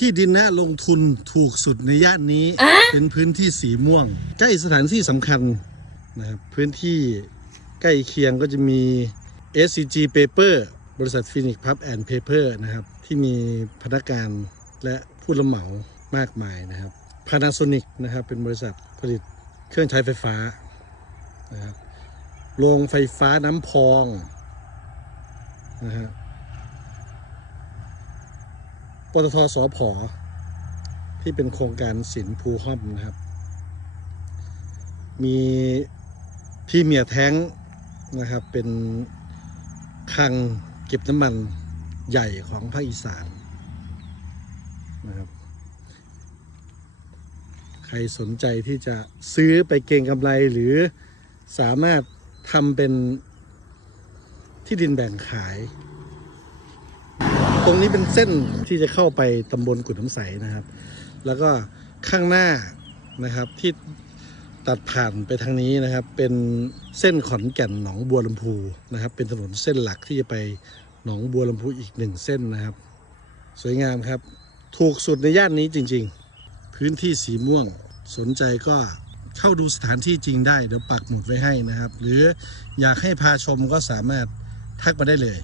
ที่ดินนะลงทุนถูกสุดในย่านนี้ เป็นพื้นที่สีม่วง ใกล้สถานที่สำคัญนะครับพื้นที่ใกล้เคียงก็จะมี SCG Paper บริษัท Phoenix Pub and Paper นะครับ ที่มีพนักงานและผู้รับเหมามากมายนะครับ Panasonic นะครับ เป็นบริษัทผลิตเครื่องใช้ไฟฟ้านะครับโรงไฟฟ้าน้ำพองนะฮะ ปตทสอพอที่เป็นโครงการสินภูห้อมนะครับ มีพรีเมียแท้งนะครับเป็นคลังเก็บน้ำมันใหญ่ของภาคอีสานนะครับใครสนใจที่จะซื้อไปเก็งกำไรหรือสามารถทำเป็นที่ดินแบ่งขาย รงนี้เป็นเส้นที่จะเข้าไปตำบลกุดน้ำใสนะครับ แล้วก็ข้างหน้านะครับที่ตัดผ่านไปทางนี้นะครับ เป็นเส้นขอนแก่นหนองบัวลำพูนะครับ เป็นถนนเส้นหลักที่จะไปหนองบัวลำพูอีกหนึ่งเส้นนะครับ สวยงามครับ ถูกสุดในย่านนี้จริง ๆ พื้นที่สีม่วงสนใจก็เข้าดูสถานที่จริงได้เดี๋ยวปักหมุดไว้ให้นะครับ หรืออยากให้พาชมก็สามารถทักมาได้เลย